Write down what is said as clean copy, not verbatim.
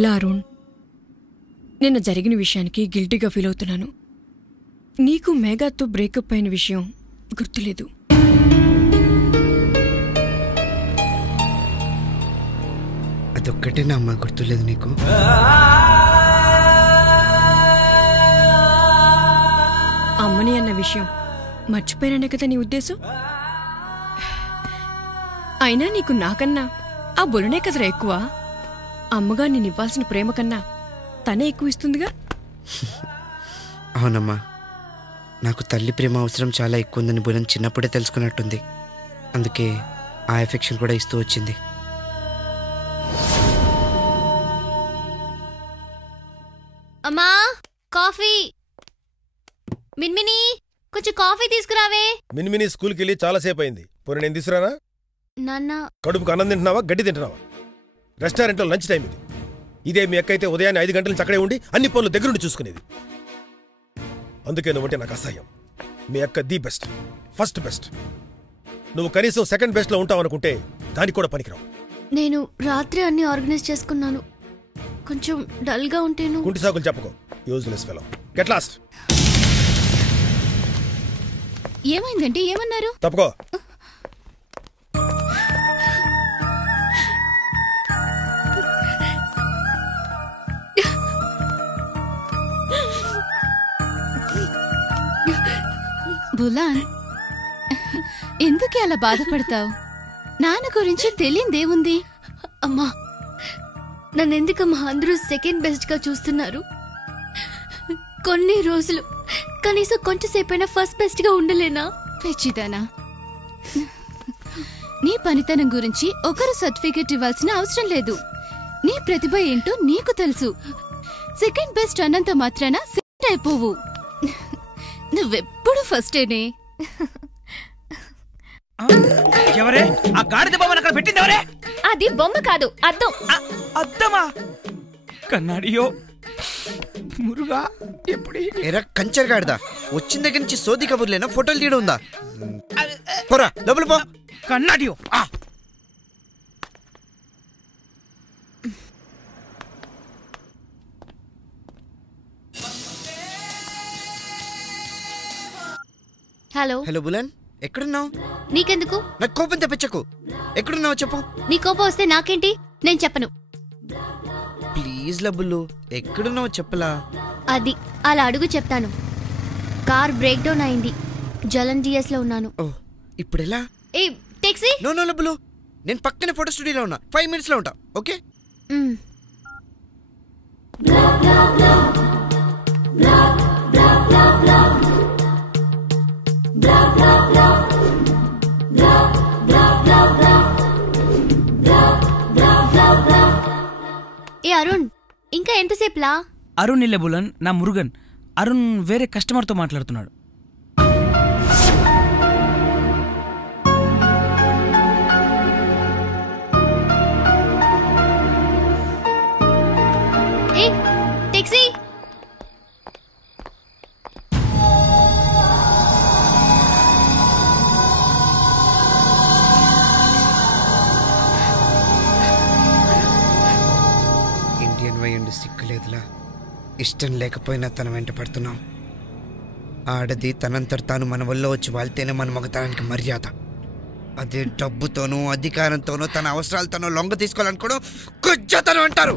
సారీలా అరుణ్. నిన్న జరిగిన విషయానికి గిల్టీగా ఫీల్ అవుతున్నాను. నీకు మేఘాతో బ్రేకప్ అయిన విషయం గుర్తులేదు. అదొక్కటే నా అమ్మ గుర్తులేదు నీకు? అమ్మని అన్న విషయం మర్చిపోయాననే కదా నీ ఉద్దేశం? అయినా నీకు నాకన్నా ఆ బొలునే కదరా ఎక్కువ. అమ్మగా నేనివ్వాల్సిన ప్రేమ కన్నా తనే ఎక్కువ ఇస్తుందిగా. అవునమ్మా, నాకు తల్లి ప్రేమ అవసరం చాలా ఎక్కువ ఉందని బులన్ చిన్నప్పుడే తెలుసుకున్నట్టుంది. అందుకే ఆ ఎఫెక్షన్ కూడా ఇస్తూ వచ్చింది. అమ్మా, కాఫీ. మిన్మిని, కొంచెం కాఫీ తీసుకురావే. మిన్మిని స్కూల్కి వెళ్ళి చాలాసేపు అయింది. పోనీ నేను తీసుకురానా? నాన్న, కడుపుకు అన్నం తింటున్నావా, గడ్డి తింటున్నావా? రెస్టారెంట్లో లంచ్ టైం ఇది. ఇదే మీ అక్క అయితే ఉదయాన్నే 5 గంటల నుంచి అక్కడే ఉండి అన్ని పనులు దగ్గరుండి చూసుకునేది. అందుకే నువ్వంటే నాకు అసహ్యం. మీ అక్క ది బెస్ట్, ఫస్ట్ బెస్ట్. నువ్వు కనీసం సెకండ్ బెస్ట్ లో ఉంటావు అనుకుంటే దానికి కూడా పనికిరావు. నేను రాత్రి అన్ని ఆర్గనైజ్ చేసుకున్నాను. కొంచెం డల్ గా ఉంటేను. కుంటి సాకులు చెప్పుకో, యూజ్లెస్ ఫెలో. Get lost. ఏమైందండి? ఏమన్నారు? తప్పుకో. బులాన్, ఎందుకే అలా బాధపడతావు? నాన్న గురించి తెలియదేముంది? అమ్మా, నన్నెందుకమ్మా అందరూ సెకండ్ బెస్ట్ గా చూస్తున్నారు? కొన్ని రోజులు కనీసం కొంచెంసేపైనా ఫస్ట్ బెస్ట్ గా ఉండలేనా? పిచ్చిదానా, నీ పనితనం గురించి ఒకరు సర్టిఫికెట్ ఇవ్వాల్సిన అవసరం లేదు. నీ ప్రతిభ ఏంటో నీకు తెలుసు. సెకండ్ బెస్ట్ అన్నంత మాత్రాన సెట్ అయిపోవు. నువ్వెప్పుడు ఫస్టేనే. ఎవరే ఆ గాడిద బొమ్మను అక్కడ పెట్టింది? ఎవరే? అది బొమ్మ కాదు, అద్దం. అద్దమా? కన్నాడియో మురుగా. ఎప్పుడు ఎరా కంచర్గాడదా, వచ్చిన దగ్గర నుంచి సోది కబుర్లేనా? ఫోటోలు తీయడం ఉందా? పోరా లోపల పో. కన్నాడియో. హలో. హలో బులన్, ఎక్కడున్నావు? నీకెందుకు? నాకు కోపం తెప్పించకు. ఎక్కడున్నావు చెప్పు. నీ కోపం వస్తే నాకేంటి? నేను చెప్పను. ప్లీజ్ లబ్బులు, ఎక్కడున్నావు చెప్పలా? అది అలా అడుగు, చెప్తాను. కార్ బ్రేక్ డౌన్ అయింది. జలన్ డిఎస్ లో ఉన్నాను. ఓ, ఇప్పుడు ఎలా? ఏ టాక్సీ? నో నో లబ్బులు, నేను పక్కనే ఫోటో స్టూడియోలో ఉన్నా. 5 minutes లో ఉంటా. ఓకే? ఏ అరుణ్, ఇంకా ఎంతసేపులా? అరుణ్ ఇల్లే బులన్, నా మురుగన్. అరుణ్ వేరే కస్టమర్తో మాట్లాడుతున్నాడు. ఏ టాక్సీ? ఇండియన్ వై అండి, సిక్కులేదులా. ఇష్టం లేకపోయినా తన వెంట పడుతున్నాం. ఆడది తనంతట తాను మన వల్ల వచ్చి వాళ్తేనే మన మగతనానికి మర్యాద. అదే డబ్బుతోనూ అధికారంతోనూ తన అవసరాలతోనూ లొంగ తీసుకోవాలనుకోవడం కుజ్జతనం అంటారు.